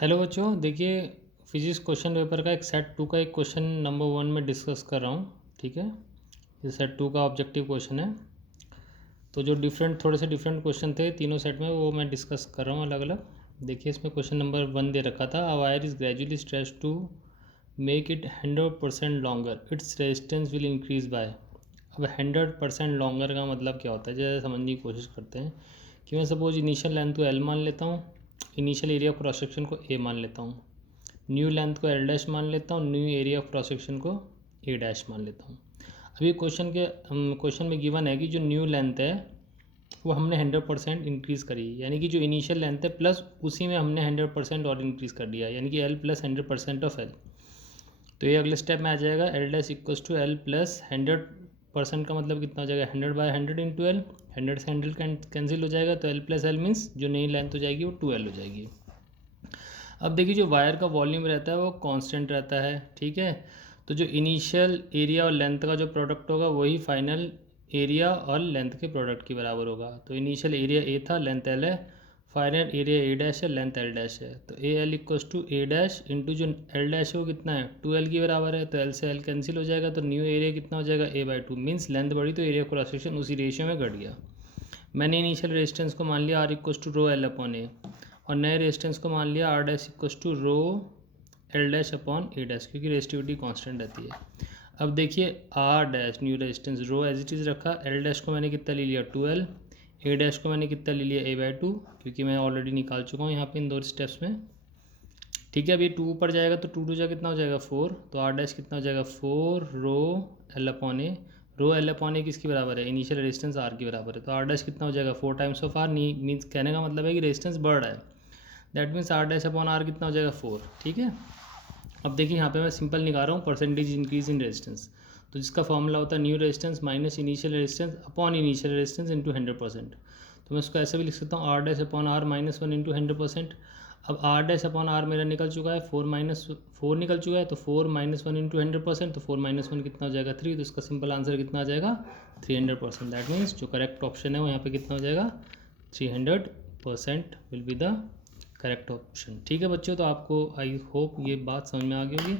Hello बच्चों, देखिए physics question paper का एक सेट 2 का एक क्वेश्चन नंबर 1 में डिस्कस कर रहा हूँ। ठीक है, ये सेट 2 का ऑब्जेक्टिव क्वेश्चन है। तो जो थोड़े से डिफरेंट क्वेश्चन थे तीनों सेट में, वो मैं डिस्कस कर रहा हूँ अलग अलग। देखिए इसमें क्वेश्चन नंबर 1 दे रखा था, a wire is gradually stretched to make it 100% longer, its resistance will increase by. अब 100% लॉन्गर का मतलब क्या होता है, जैसे समझने की कोशिश करते हैं कि मैं सपोज इनिशियल लेंथ को एल मान लेता हूँ, initial area of cross section को ए मान लेता हूँ, न्यू लेंथ को एल डैश मान लेता हूँ, new area of cross section को ए डैश मान लेता हूँ। अभी क्वेश्चन में गिवन है कि जो न्यू लेंथ है वो हमने 100% इंक्रीज़ करी, यानी कि जो इनिशियल लेंथ है प्लस उसी में हमने 100% और इंक्रीज़ कर दिया, यानी कि एल प्लस 100% ऑफ एल। तो ये अगले स्टेप में आ जाएगा, L dash equals to L plus 100% का मतलब कितना हो जाएगा 100/100 इंटू एल। 100 से 100 कैंसिल हो जाएगा, तो एल प्लस एल मीन्स जो नई लेंथ हो जाएगी वो 2L हो जाएगी। अब देखिए जो वायर का वॉल्यूम रहता है वो कांस्टेंट रहता है। ठीक है, तो जो इनिशियल एरिया और लेंथ का जो प्रोडक्ट होगा वही फाइनल एरिया और लेंथ के प्रोडक्ट के बराबर होगा। तो इनिशियल एरिया ए था, लेंथ एल है, फाइनल एरिया ए डैश है, लेंथ एल डैश है। तो A L equals to A dash into जो एल डैश है वो कितना है 2L के बराबर है, तो एल से एल कैंसिल हो जाएगा, तो न्यू एरिया कितना हो जाएगा A/2 मीन्स लेंथ बढ़ी तो एरिया क्रॉस सेक्शन उसी रेशियो में घट गया। मैंने इनिशियल रेजिस्टेंस को मान लिया R equals to rho L upon A, और नए रेजिस्टेंस को मान लिया R dash equals to rho L dash upon A dash, क्योंकि रेजिस्टिविटी कांस्टेंट रहती है। अब देखिए R dash new resistance rho as it is रखा, एल डैश को मैंने कितना ले लिया 2L, ए डैश को मैंने कितना ले लिया A/2, क्योंकि मैं ऑलरेडी निकाल चुका हूँ यहाँ पे इन दो स्टेप्स में। ठीक है, अब ये 2 ऊपर जाएगा तो 2 जा कितना हो जाएगा 4, तो R डैश कितना हो जाएगा 4 रो एल अपॉन ए। रो एल अपॉन ए किसके बराबर है, इनिशियल रेजिस्टेंस R के बराबर है, तो R डैश कितना हो जाएगा 4 टाइम्स ऑफ R, मीन्स कहने का मतलब है कि रेजिस्टेंस बढ़ रहा है, that means R dash upon R कितना हो जाएगा 4। ठीक है, अब देखिए यहाँ पे मैं सिंपल निकाल रहा हूँ परसेंटेज इंक्रीज इन रेजिस्टेंस, तो जिसका फॉर्मूला होता है new resistance minus initial resistance upon initial resistance into 100%। तो मैं उसको ऐसे भी लिख सकता हूँ R dash upon R minus 1 into 100%। अब R डैश अपॉन R मेरा निकल चुका है, 4 निकल चुका है, तो 4 माइनस 1 इंटू 100%, तो 4 माइनस 1 कितना हो जाएगा 3, तो इसका सिंपल आंसर कितना आ जाएगा 300%। दैट मीन्स जो करेक्ट ऑप्शन है वो यहाँ पे कितना हो जाएगा 300% will be the correct option. ठीक है बच्चों, तो आपको आई होप ये बात समझ में आ गई होगी।